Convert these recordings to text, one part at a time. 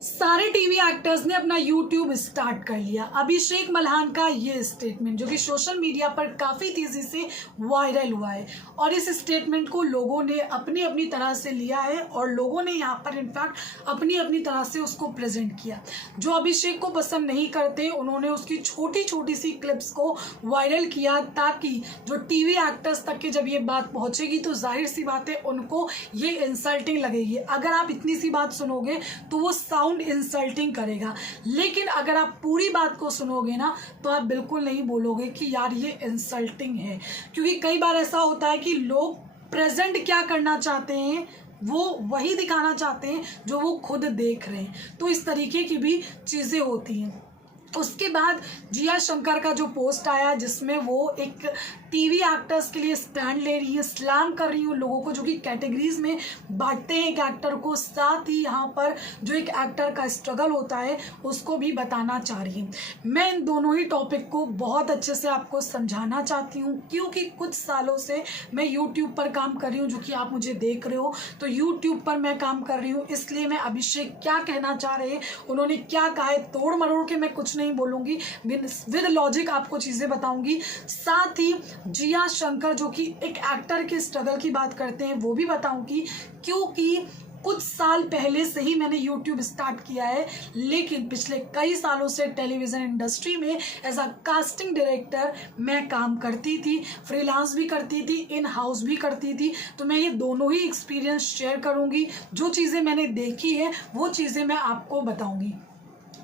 सारे TV actors ने अपना यूट्यूब स्टार्ट कर लिया। अभिषेक मल्हान का ये स्टेटमेंट जो कि सोशल मीडिया पर काफ़ी तेज़ी से वायरल हुआ है और इस स्टेटमेंट को लोगों ने अपनी अपनी तरह से लिया है और लोगों ने यहाँ पर इनफैक्ट अपनी अपनी तरह से उसको प्रेजेंट किया। जो अभिषेक को पसंद नहीं करते उन्होंने उसकी छोटी छोटी सी क्लिप्स को वायरल किया ताकि जो टीवी एक्टर्स तक के जब ये बात पहुँचेगी तो जाहिर सी बात है उनको ये इंसल्टिंग लगेगी। अगर आप इतनी सी बात सुनोगे तो वो साउंड इंसल्टिंग करेगा, लेकिन अगर आप पूरी बात को सुनोगे ना तो आप बिल्कुल नहीं बोलोगे कि यार ये इंसल्टिंग है। क्योंकि कई बार ऐसा होता है कि लोग प्रेजेंट क्या करना चाहते हैं वो वही दिखाना चाहते हैं जो वो खुद देख रहे हैं, तो इस तरीके की भी चीज़ें होती हैं। उसके बाद जिया शंकर का जो पोस्ट आया जिसमें वो एक टीवी एक्टर्स के लिए स्टैंड ले रही है, सलाम कर रही हूँ लोगों को जो कि कैटेगरीज में बांटते हैं एक एक्टर को, साथ ही यहाँ पर जो एक एक्टर का स्ट्रगल होता है उसको भी बताना चाह रही हूँ। मैं इन दोनों ही टॉपिक को बहुत अच्छे से आपको समझाना चाहती हूँ क्योंकि कुछ सालों से मैं यूट्यूब पर काम कर रही हूँ, जो कि आप मुझे देख रहे हो तो यूट्यूब पर मैं काम कर रही हूँ, इसलिए मैं अभिषेक क्या कहना चाह रहे हैं, उन्होंने क्या कहा है, तोड़ मरोड़ के मैं कुछ नहीं बोलूँगी, विद लॉजिक आपको चीज़ें बताऊँगी। साथ ही जिया शंकर जो कि एक एक्टर के स्ट्रगल की बात करते हैं वो भी बताऊंगी, क्योंकि कुछ साल पहले से ही मैंने YouTube स्टार्ट किया है, लेकिन पिछले कई सालों से टेलीविज़न इंडस्ट्री में एज अ कास्टिंग डायरेक्टर मैं काम करती थी, फ्रीलांस भी करती थी, इन हाउस भी करती थी। तो मैं ये दोनों ही एक्सपीरियंस शेयर करूँगी, जो चीज़ें मैंने देखी है वो चीज़ें मैं आपको बताऊँगी।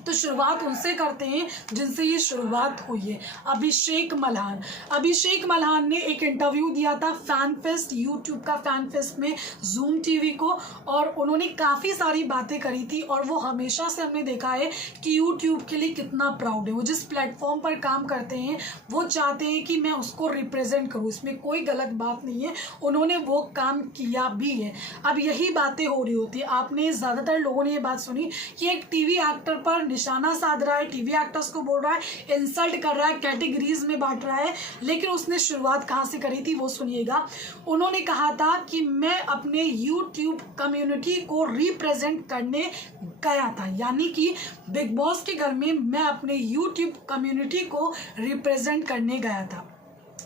तो शुरुआत उनसे करते हैं जिनसे ये शुरुआत हुई है, अभिषेक मल्हान। अभिषेक मल्हान ने एक इंटरव्यू दिया था फैन फेस्ट, यूट्यूब का फैन फेस्ट में जूम टीवी को, और उन्होंने काफ़ी सारी बातें करी थी और वो हमेशा से हमने देखा है कि यूट्यूब के लिए कितना प्राउड है। वो जिस प्लेटफॉर्म पर काम करते हैं वो चाहते हैं कि मैं उसको रिप्रेजेंट करूँ, इसमें कोई गलत बात नहीं है, उन्होंने वो काम किया भी है। अब यही बातें हो रही होती है, आपने ज़्यादातर लोगों ने ये बात सुनी कि एक टीवी एक्टर पर निशाना साध रहा है, टीवी एक्टर्स को बोल रहा है, इंसल्ट कर रहा है, कैटेगरीज में बांट रहा है, लेकिन उसने शुरुआत कहाँ से करी थी वो सुनिएगा। उन्होंने कहा था कि मैं अपने यूट्यूब कम्युनिटी को रिप्रेजेंट करने गया था, यानी कि बिग बॉस के घर में मैं अपने यूट्यूब कम्युनिटी को रिप्रेजेंट करने गया था।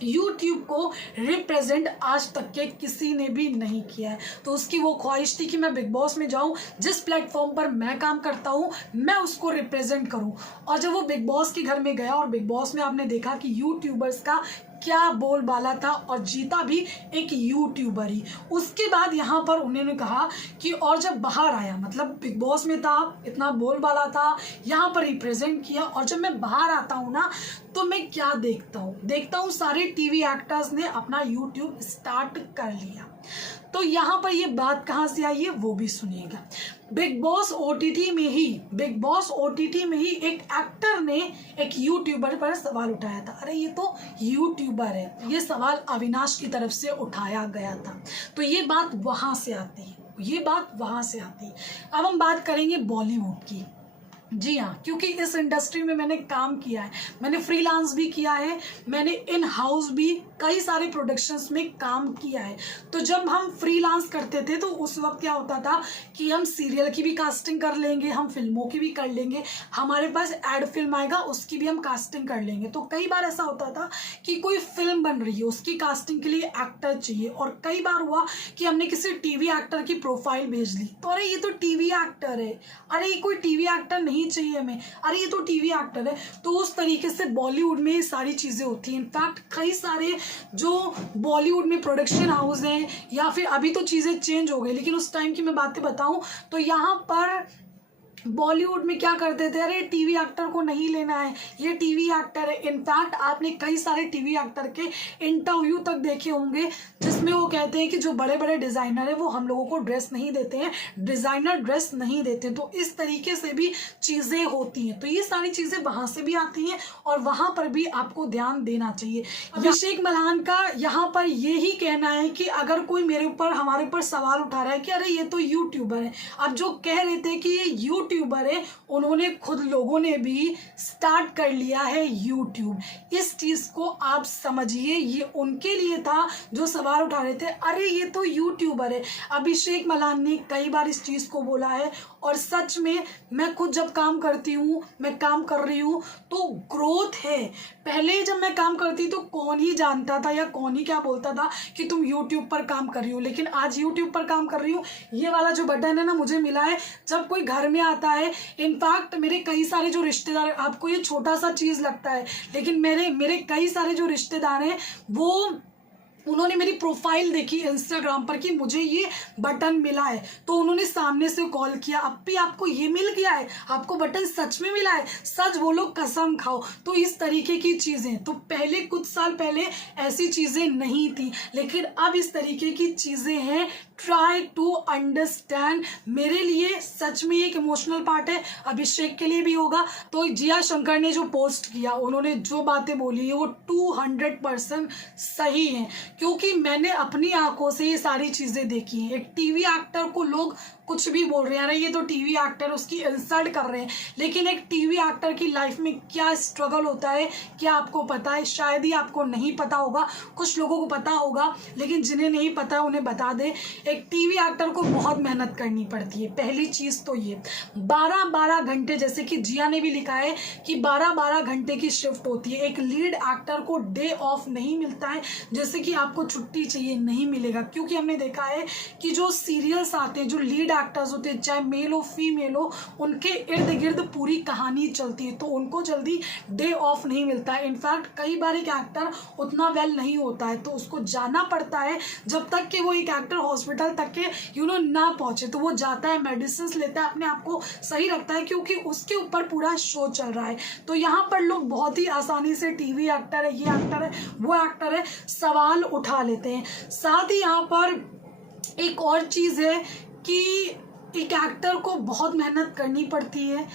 यूट्यूब को रिप्रेजेंट आज तक के किसी ने भी नहीं किया है, तो उसकी वो ख्वाहिश थी कि मैं बिग बॉस में जाऊं, जिस प्लेटफॉर्म पर मैं काम करता हूं मैं उसको रिप्रेजेंट करूं। और जब वो बिग बॉस के घर में गया और बिग बॉस में आपने देखा कि यूट्यूबर्स का क्या बोलबाला था और जीता भी एक यूट्यूबर ही। उसके बाद यहाँ पर उन्होंने कहा कि और जब बाहर आया, मतलब बिग बॉस में था, इतना बोलबाला था, यहाँ पर रिप्रेजेंट किया, और जब मैं बाहर आता हूँ ना तो मैं क्या देखता हूँ सारे टीवी एक्टर्स ने अपना यूट्यूब स्टार्ट कर लिया। तो यहाँ पर ये बात कहाँ से आई है वो भी सुनिएगा। बिग बॉस ओटीटी में ही एक एक्टर ने एक यूट्यूबर पर सवाल उठाया था, अरे ये तो यूट्यूबर है, ये सवाल अविनाश की तरफ से उठाया गया था। तो ये बात वहाँ से आती है, अब हम बात करेंगे बॉलीवुड की। जी हाँ, क्योंकि इस इंडस्ट्री में मैंने काम किया है, मैंने फ्रीलांस भी किया है, मैंने इन हाउस भी कई सारे प्रोडक्शंस में काम किया है। तो जब हम फ्रीलांस करते थे तो उस वक्त क्या होता था कि हम सीरियल की भी कास्टिंग कर लेंगे, हम फिल्मों की भी कर लेंगे, हमारे पास एड फिल्म आएगा उसकी भी हम कास्टिंग कर लेंगे। तो कई बार ऐसा होता था कि कोई फिल्म बन रही है, उसकी कास्टिंग के लिए एक्टर चाहिए, और कई बार हुआ कि हमने किसी टीवी एक्टर की प्रोफाइल भेज ली, तो अरे ये तो टीवी एक्टर है, अरे ये कोई टीवी एक्टर नहीं चाहिए हमें, अरे ये तो टीवी एक्टर है। तो उस तरीके से बॉलीवुड में ये सारी चीज़ें होती हैं। इनफैक्ट कई सारे जो बॉलीवुड में प्रोडक्शन हाउस हैं, या फिर अभी तो चीज़ें चेंज हो गई, लेकिन उस टाइम की मैं बातें बताऊं तो यहाँ पर बॉलीवुड में क्या करते थे, अरे टीवी एक्टर को नहीं लेना है, ये टीवी एक्टर है। इनफैक्ट आपने कई सारे टीवी एक्टर के इंटरव्यू तक देखे होंगे जिसमें वो कहते हैं कि जो बड़े बड़े डिज़ाइनर है वो हम लोगों को ड्रेस नहीं देते हैं, डिज़ाइनर ड्रेस नहीं देते। तो इस तरीके से भी चीज़ें होती हैं, तो ये सारी चीज़ें वहाँ से भी आती हैं और वहाँ पर भी आपको ध्यान देना चाहिए। अभिषेक मल्हान का यहाँ पर ये ही कहना है कि अगर कोई हमारे ऊपर सवाल उठा रहा है कि अरे ये तो यूट्यूबर है, अब जो कह रहे थे कि ये यूट्यूबर है, उन्होंने खुद लोगों ने भी स्टार्ट कर लिया है यूट्यूब। इस चीज को आप समझिए, ये उनके लिए था जो सवाल उठा रहे थे, अरे ये तो यूट्यूबर है। अभिषेक मल्हान ने कई बार इस चीज को बोला है और सच में मैं खुद जब काम करती हूँ, मैं काम कर रही हूँ तो ग्रोथ है। पहले जब मैं काम करती तो कौन ही जानता था या कौन ही क्या बोलता था कि तुम यूट्यूब पर काम कर रही हो, लेकिन आज यूट्यूब पर काम कर रही हूँ। ये वाला जो बटन है ना, मुझे मिला है जब कोई घर में आता है। इनफैक्ट मेरे कई सारे जो रिश्तेदार, आपको ये छोटा सा चीज़ लगता है, लेकिन मेरे कई सारे जो रिश्तेदार हैं वो उन्होंने मेरी प्रोफाइल देखी इंस्टाग्राम पर कि मुझे ये बटन मिला है, तो उन्होंने सामने से कॉल किया, अब भी आपको ये मिल गया है, आपको बटन सच में मिला है, सच बोलो, कसम खाओ। तो इस तरीके की चीज़ें तो पहले कुछ साल पहले ऐसी चीज़ें नहीं थी, लेकिन अब इस तरीके की चीज़ें हैं। Try to understand. मेरे लिए सच में एक इमोशनल पार्ट है, अभिषेक के लिए भी होगा। तो जिया शंकर ने जो पोस्ट किया, उन्होंने जो बातें बोली है वो 200% सही है, क्योंकि मैंने अपनी आंखों से ये सारी चीज़ें देखी हैं। एक टीवी एक्टर को लोग कुछ भी बोल रहे हैं, अरे ये तो टीवी एक्टर, उसकी इंसल्ट कर रहे हैं, लेकिन एक टीवी एक्टर की लाइफ में क्या स्ट्रगल होता है क्या आपको पता है? शायद ही आपको नहीं पता होगा, कुछ लोगों को पता होगा, लेकिन जिन्हें नहीं पता उन्हें बता दे। एक टीवी एक्टर को बहुत मेहनत करनी पड़ती है। पहली चीज़ तो ये 12-12 घंटे, जैसे कि जिया ने भी लिखा है कि 12-12 घंटे की शिफ्ट होती है। एक लीड एक्टर को डे ऑफ नहीं मिलता है, जैसे कि आपको छुट्टी चाहिए, नहीं मिलेगा, क्योंकि हमने देखा है कि जो सीरियल्स आते हैं, जो लीड एक्टर्स होते हैं, चाहे मेल हो फीमेल हो, उनके इर्द गिर्द पूरी कहानी चलती है, तो उनको जल्दी डे ऑफ नहीं मिलता है। इनफैक्ट कई बार एक एक्टर उतना वेल नहीं होता है, तो उसको जाना पड़ता है, जब तक कि वो एक एक्टर हॉस्पिटल तक के ना पहुंचे, तो वो जाता है, मेडिसिन लेता है, अपने आप को सही रखता है, क्योंकि उसके ऊपर पूरा शो चल रहा है। तो यहाँ पर लोग बहुत ही आसानी से टीवी एक्टर है, ये एक्टर है, वो एक्टर है, सवाल उठा लेते हैं। साथ ही यहाँ पर एक और चीज़ है कि एक एक्टर को बहुत मेहनत करनी पड़ती है,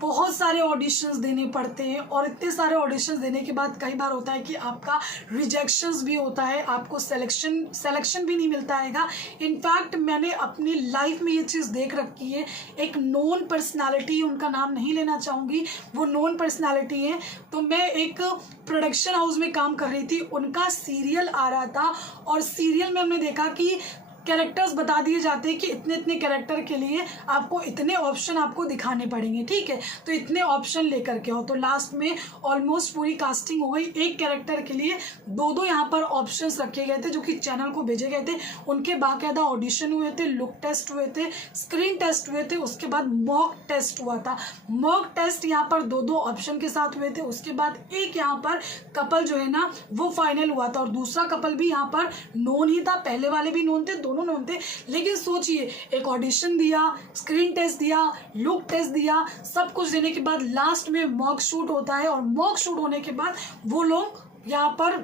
बहुत सारे ऑडिशंस देने पड़ते हैं, और इतने सारे ऑडिशंस देने के बाद कई बार होता है कि आपका रिजेक्शंस भी होता है, आपको सिलेक्शन भी नहीं मिलता हैगा। इनफैक्ट मैंने अपनी लाइफ में ये चीज़ देख रखी है। एक नोन पर्सनालिटी, उनका नाम नहीं लेना चाहूँगी, वो नोन पर्सनालिटी है। तो मैं एक प्रोडक्शन हाउस में काम कर रही थी, उनका सीरियल आ रहा था, और सीरियल में हमने देखा कि कैरेक्टर्स बता दिए जाते हैं कि इतने इतने कैरेक्टर के लिए आपको इतने ऑप्शन आपको दिखाने पड़ेंगे, ठीक है, तो इतने ऑप्शन लेकर के हो। तो लास्ट में ऑलमोस्ट पूरी कास्टिंग हो गई, एक कैरेक्टर के लिए 2-2 यहाँ पर ऑप्शंस रखे गए थे, जो कि चैनल को भेजे गए थे। उनके बाकायदा ऑडिशन हुए थे, लुक टेस्ट हुए थे, स्क्रीन टेस्ट हुए थे, उसके बाद मॉक टेस्ट हुआ था। मॉक टेस्ट यहाँ पर 2-2 ऑप्शन के साथ हुए थे। उसके बाद एक यहाँ पर कपल जो है ना वो फाइनल हुआ था, और दूसरा कपल भी यहाँ पर नोन ही था, पहले वाले भी नोन थे, दोनों नोन थे। लेकिन सोचिए, एक ऑडिशन दिया, स्क्रीन टेस्ट दिया, लुक टेस्ट दिया, सब कुछ देने के बाद लास्ट में मॉक शूट होता है, और मॉक शूट होने के बाद वो लोग यहाँ पर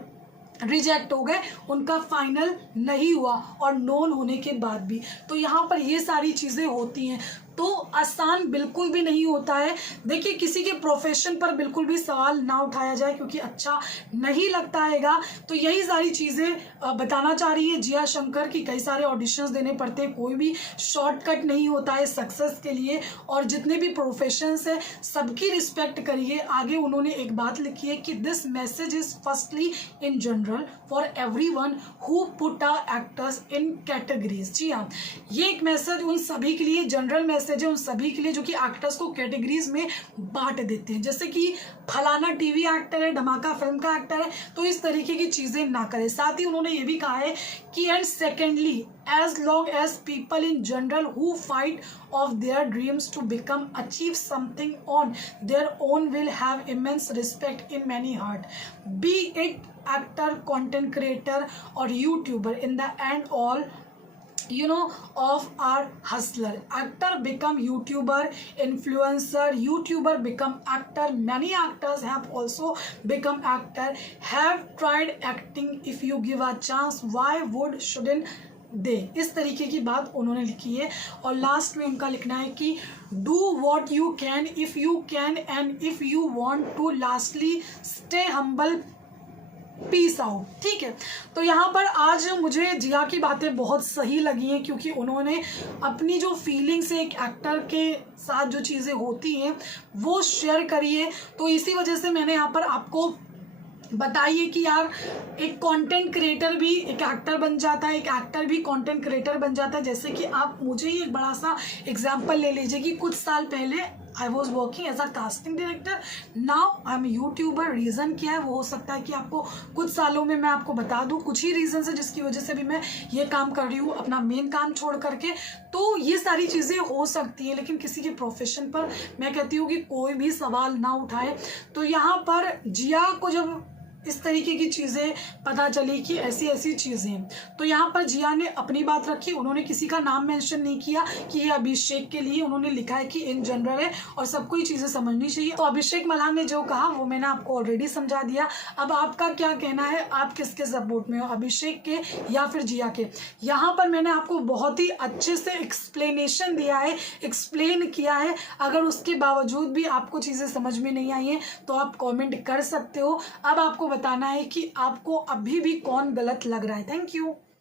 रिजेक्ट हो गए, उनका फाइनल नहीं हुआ, और नोन होने के बाद भी। तो यहाँ पर ये सारी चीज़ें होती हैं, तो आसान बिल्कुल भी नहीं होता है। देखिए, किसी के प्रोफेशन पर बिल्कुल भी सवाल ना उठाया जाए, क्योंकि अच्छा नहीं लगता हैगा। तो यही सारी चीज़ें बताना चाह रही है जिया शंकर की। कई सारे ऑडिशंस देने पड़ते हैं, कोई भी शॉर्टकट नहीं होता है सक्सेस के लिए, और जितने भी प्रोफेशंस है सबकी रिस्पेक्ट करिए। आगे उन्होंने एक बात लिखी है कि this message is firstly in general for everyone who put our actors in categories. जी हाँ, ये एक मैसेज उन सभी के लिए, जनरल मैसेज है उन सभी के लिए जो कि एक्टर्स को कैटेगरीज में बांट देते हैं, जैसे कि फलाना टीवी एक्टर है, धमाका फिल्म का एक्टर है, तो इस तरीके की चीजें ना करें। साथ ही उन्होंने ये भी कहा है कि and secondly, as long as people in general who fight of their dreams to become achieve something on their own will have immense respect in many heart, be it actor, content creator or YouTuber. In the end, all of our hustler, actor become YouTuber, influencer, YouTuber become actor, many actors have also become actor, have tried acting, if you give a chance why would shouldn't दे। इस तरीके की बात उन्होंने लिखी है। और last में उनका लिखना है कि do what you can if you can, and if you want to lastly stay humble, peace out. ठीक है, तो यहाँ पर आज मुझे जिया की बातें बहुत सही लगी हैं, क्योंकि उन्होंने अपनी जो फीलिंग्स है एक एक्टर के साथ जो चीज़ें होती हैं वो शेयर करी है। तो इसी वजह से मैंने यहाँ पर आपको बताइए कि यार एक कंटेंट क्रिएटर भी एक एक्टर बन जाता है, एक एक्टर भी कंटेंट क्रिएटर बन जाता है। जैसे कि आप मुझे ही एक बड़ा सा एग्जांपल ले लीजिए कि कुछ साल पहले I was working as a casting director, now I am YouTuber. Reason क्या है वो हो सकता है कि आपको कुछ सालों में मैं आपको बता दूं, कुछ ही रीज़न है जिसकी वजह से भी मैं ये काम कर रही हूँ अपना मेन काम छोड़ करके। तो ये सारी चीज़ें हो सकती हैं, लेकिन किसी के प्रोफेशन पर मैं कहती हूँ कि कोई भी सवाल ना उठाए। तो यहाँ पर जिया को जब इस तरीके की चीज़ें पता चली कि ऐसी ऐसी चीज़ें, तो यहाँ पर जिया ने अपनी बात रखी। उन्होंने किसी का नाम मेंशन नहीं किया कि ये अभिषेक के लिए, उन्होंने लिखा है कि इन जनरल है और सबको ये चीज़ें समझनी चाहिए। तो अभिषेक मल्हान ने जो कहा वो मैंने आपको ऑलरेडी समझा दिया। अब आपका क्या कहना है, आप किसके सपोर्ट में हो, अभिषेक के या फिर जिया के? यहाँ पर मैंने आपको बहुत ही अच्छे से एक्सप्लेनेशन दिया है, एक्सप्लेन किया है। अगर उसके बावजूद भी आपको चीज़ें समझ में नहीं आई हैं तो आप कमेंट कर सकते हो। अब आपको बताना है कि आपको अभी भी कौन गलत लग रहा है। Thank you.